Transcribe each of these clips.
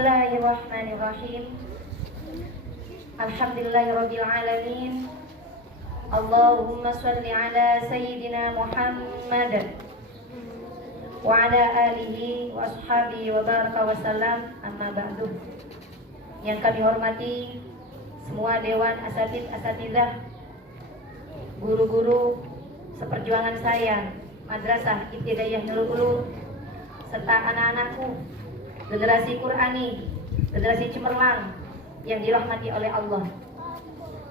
Bismillahirrahmanirrahim. Alhamdulillahirabbil alamin. Allahumma shalli ala sayyidina Muhammad wa ala alihi wa ashabihi wa baraka wa salam. Amma ba'du. Yang kami hormati semua dewan asatidzah, guru-guru seperjuangan saya, Madrasah Ibtidaiyah Nurul Ulum, serta anak-anakku, generasi Qur'ani, generasi cemerlang yang dirahmati oleh Allah.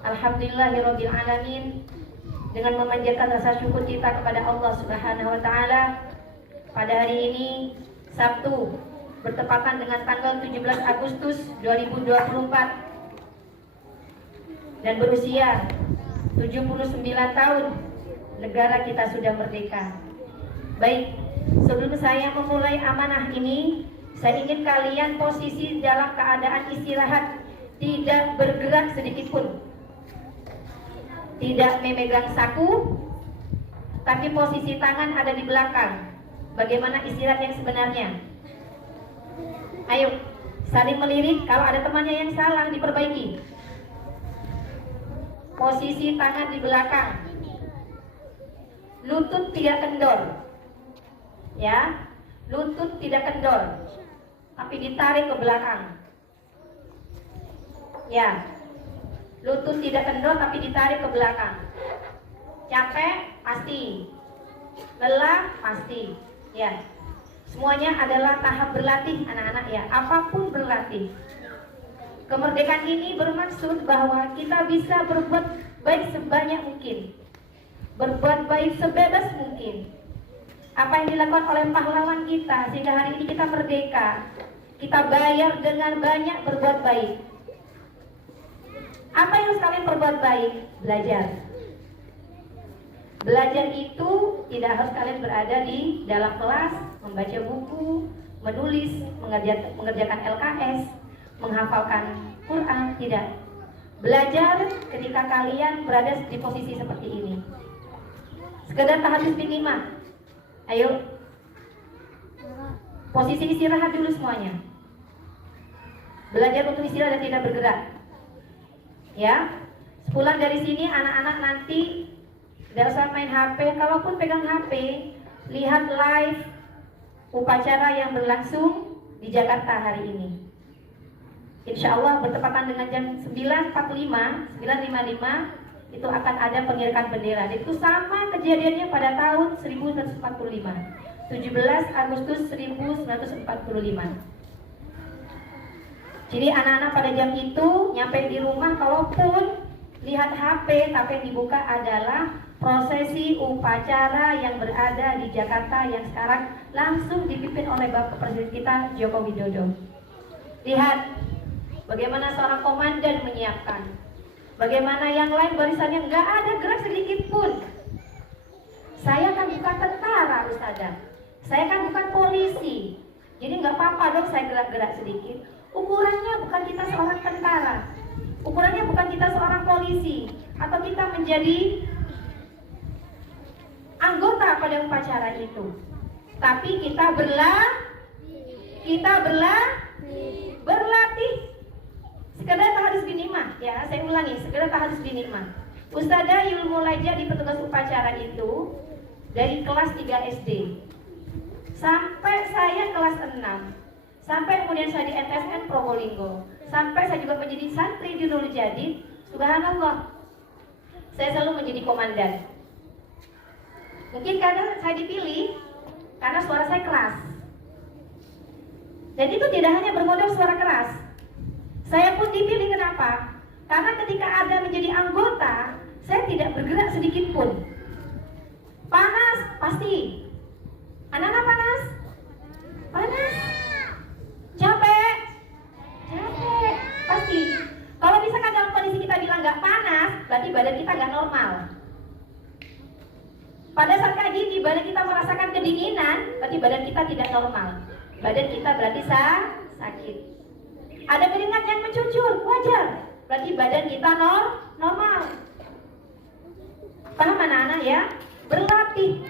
Alhamdulillahirabbil alamin. Dengan memanjatkan rasa syukur kita kepada Allah Subhanahu wa taala, pada hari ini Sabtu bertepatan dengan tanggal 17 Agustus 2024 dan berusia 79 tahun negara kita sudah merdeka. Baik, sebelum saya memulai amanah ini, saya ingin kalian posisi dalam keadaan istirahat, tidak bergerak sedikit pun, tidak memegang saku, tapi posisi tangan ada di belakang. Bagaimana istirahat yang sebenarnya? Ayo, saling melirik. Kalau ada temannya yang salah, diperbaiki. Posisi tangan di belakang, lutut tidak kendor, ya, lutut tidak kendor, tapi ditarik ke belakang, ya, lutut tidak kendor tapi ditarik ke belakang. Capek pasti, lelah pasti, ya. Semuanya adalah tahap berlatih anak-anak, ya. Apapun berlatih. Kemerdekaan ini bermaksud bahwa kita bisa berbuat baik sebanyak mungkin, berbuat baik sebebas mungkin. Apa yang dilakukan oleh pahlawan kita sehingga hari ini kita merdeka, kita bayar dengan banyak berbuat baik. Apa yang harus kalian perbuat baik? Belajar. Belajar itu tidak harus kalian berada di dalam kelas, membaca buku, menulis, mengerjakan LKS, menghafalkan Quran, tidak. Belajar ketika kalian berada di posisi seperti ini. Sekedar tahajud minimal. Ayo. Posisi istirahat dulu semuanya. Belajar untuk istirahat dan tidak bergerak. Ya, sepulang dari sini anak-anak nanti tidak usah main HP. Kalaupun pegang HP, lihat live upacara yang berlangsung di Jakarta hari ini. Insya Allah bertepatan dengan jam 9.55 itu akan ada pengirikan bendera. Itu sama kejadiannya pada tahun 1945, 17 Agustus 1945. Jadi anak-anak pada jam itu nyampe di rumah, kalaupun lihat HP, tapi yang dibuka adalah prosesi upacara yang berada di Jakarta yang sekarang langsung dipimpin oleh Bapak Presiden kita Joko Widodo. Lihat bagaimana seorang komandan menyiapkan, bagaimana yang lain barisannya nggak ada gerak sedikit pun. Saya kan bukan tentara, Ustazah. Saya kan bukan polisi. Jadi nggak apa-apa dong saya gerak-gerak sedikit. Ukurannya bukan kita seorang tentara, ukurannya bukan kita seorang polisi, atau kita menjadi anggota pada upacara itu. Tapi kita berlatih. Sekedar tahadus binimah, ya, saya ulangi, sekedar tahadus binimah. Ustazah Yul Mulaija di petugas upacara itu dari kelas 3 SD sampai saya kelas 6. Sampai kemudian saya di NSN Probolinggo, sampai saya juga menjadi santri di Nurul Jadid. Subhanallah, saya selalu menjadi komandan. Mungkin karena saya dipilih karena suara saya keras. Dan itu tidak hanya bermodal suara keras. Saya pun dipilih kenapa? Karena ketika ada menjadi anggota, saya tidak bergerak sedikit pun. Panas pasti. Anak-anak panas? Panas. Capek pasti. Kalau misalkan dalam kondisi kita bilang nggak panas, berarti badan kita nggak normal. Pada saat kayak gini badan kita merasakan kedinginan, berarti badan kita tidak normal. Badan kita berarti sakit. Ada keringat yang mencucur, wajar, berarti badan kita normal. Paham anak-anak ya? Berlatih,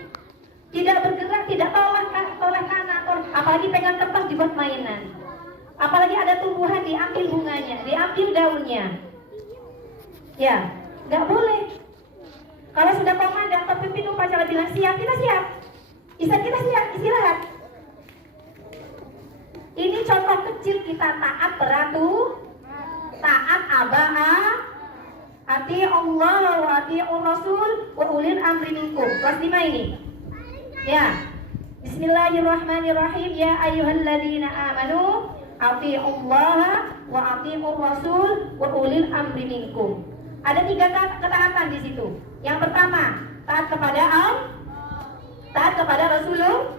tidak bergerak, tidak toleh kanan, apalagi pegang kertas dibuat mainan. Apalagi ada tumbuhan, diambil bunganya, diambil daunnya. Ya, nggak boleh. Kalau sudah komandan atau pimpin upacara bilang siap, kita siap. Kita siap, istirahat. Ini contoh kecil kita taat beratur, taat aba'a, ati Allah wa ati Rasul wa ulil amri minkum. Kelas 5 ini. Ya. Bismillahirrahmanirrahim. Ya ayyuhalladzina amanu ati Allah wa ati Rasul wa ulil amri minkum. Ada 3 ketaatan di situ. Yang pertama, taat kepada Allah, taat kepada Rasulullah.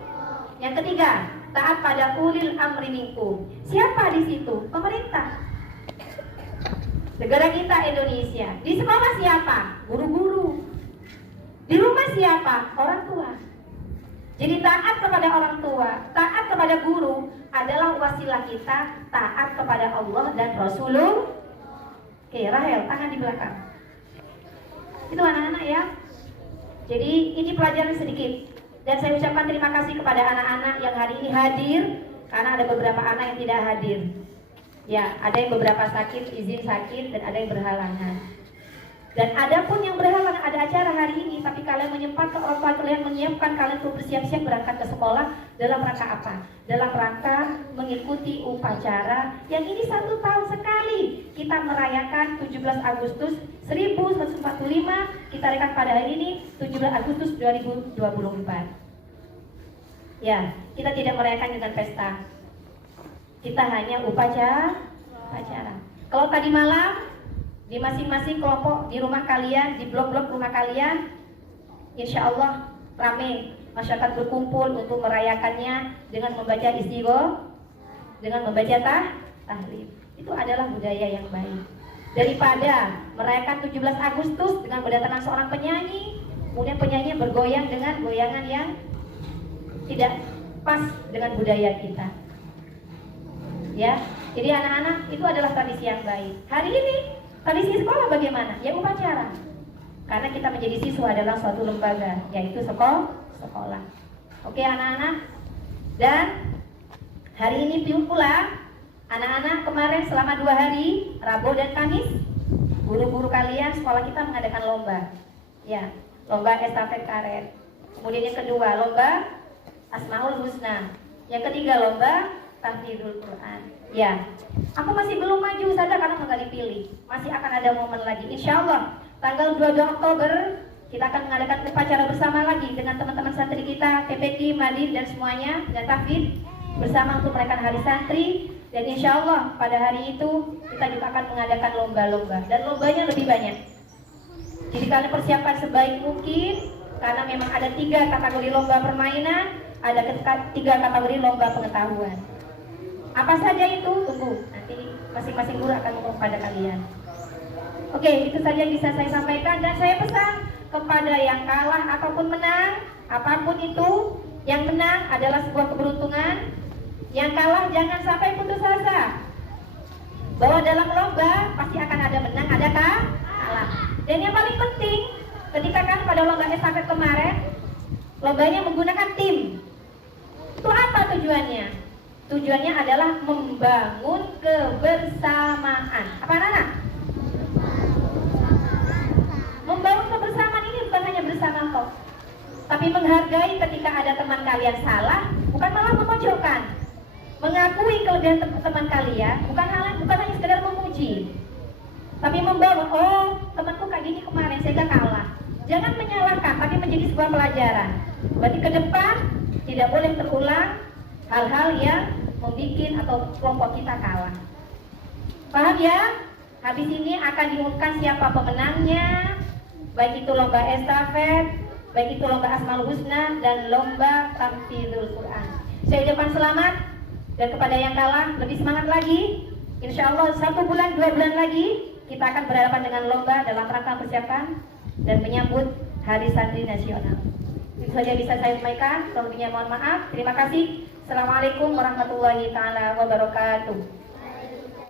Yang ketiga, taat pada ulil amri minkum. Siapa di situ? Pemerintah. Negara kita Indonesia. Di sekolah siapa? Guru-guru. Di rumah siapa? Orang tua. Jadi taat kepada orang tua, taat kepada guru adalah wasilah kita taat kepada Allah dan Rasulullah. Oke, Rahel, tangan di belakang. Itu anak-anak ya. Jadi ini pelajaran sedikit. Dan saya ucapkan terima kasih kepada anak-anak yang hari ini hadir, karena ada beberapa anak yang tidak hadir. Ya, ada yang beberapa sakit, izin sakit, dan ada yang berhalangan. Dan ada pun yang berhalangan, ada acara hari ini, tapi kalian menyempatkan orang tua kalian menyiapkan kalian untuk bersiap-siap berangkat ke sekolah dalam rangka apa? Dalam rangka mengikuti upacara yang ini 1 tahun sekali kita merayakan 17 Agustus 1945, kita rayakan pada hari ini 17 Agustus 2024. Ya, kita tidak merayakan dengan pesta. Kita hanya upacara. Kalau tadi malam di masing-masing kelompok di rumah kalian, di blok-blok rumah kalian, insya Allah ramai masyarakat berkumpul untuk merayakannya dengan membaca istighfar, dengan membaca tahlil. Itu adalah budaya yang baik. Daripada merayakan 17 Agustus dengan berdatangan seorang penyanyi, kemudian penyanyi bergoyang dengan goyangan yang tidak pas dengan budaya kita. Ya, jadi anak-anak itu adalah tradisi yang baik. Hari ini tradisi sekolah bagaimana? Ya upacara. Karena kita menjadi siswa adalah suatu lembaga, yaitu sekolah. Oke anak-anak. Dan hari ini pula anak-anak kemarin selama 2 hari, Rabu dan Kamis, guru-guru kalian sekolah kita mengadakan lomba. Ya, lomba estafet karet. Kemudian yang kedua, lomba Asmaul Husna. Yang ketiga, lomba Tahfidul Quran. Ya, aku masih belum maju saja karena nggak dipilih. Masih akan ada momen lagi. Insya Allah tanggal 22 Oktober kita akan mengadakan upacara bersama lagi dengan teman-teman santri kita, PPK, Madin dan semuanya, dan Tahfidz bersama untuk merayakan Hari Santri. Dan insya Allah pada hari itu kita juga akan mengadakan lomba-lomba, dan lombanya lebih banyak. Jadi kalian persiapkan sebaik mungkin, karena memang ada 3 kategori lomba permainan, ada 3 kategori lomba pengetahuan. Apa saja itu? Tunggu, nanti masing-masing guru akan ngomong pada kalian. Oke, itu saja yang bisa saya sampaikan. Dan saya pesan kepada yang kalah ataupun menang, apapun itu, yang menang adalah sebuah keberuntungan, yang kalah jangan sampai putus asa. Bahwa dalam lomba pasti akan ada menang, ada kalah. Dan yang paling penting, ketika kan pada lomba estafet kemarin, lombanya menggunakan tim. Itu apa tujuannya? Tujuannya adalah membangun kebersamaan. Apa anak-anak? Membangun kebersamaan ini bukan hanya bersama kok, tapi menghargai ketika ada teman kalian salah, bukan malah memojokkan. Mengakui kelebihan teman kalian, bukan hanya sekedar memuji, tapi membangun. Oh, temanku kayak gini kemarin sehingga kalah. Jangan menyalahkan, tapi menjadi sebuah pelajaran. Berarti ke depan tidak boleh terulang hal-hal yang membuat atau kelompok kita kalah. Paham ya? Habis ini akan diumumkan siapa pemenangnya, baik itu lomba estafet, baik itu lomba Asmaul Husna dan lomba Tahfidul Quran. Saya ucapkan selamat, dan kepada yang kalah lebih semangat lagi. Insya Allah 1 bulan 2 bulan lagi kita akan berhadapan dengan lomba dalam rangka persiapan dan menyambut Hari Santri Nasional. Itu saja bisa saya sampaikan. Selebihnya mohon maaf. Terima kasih. Assalamualaikum warahmatullahi taala wabarakatuh.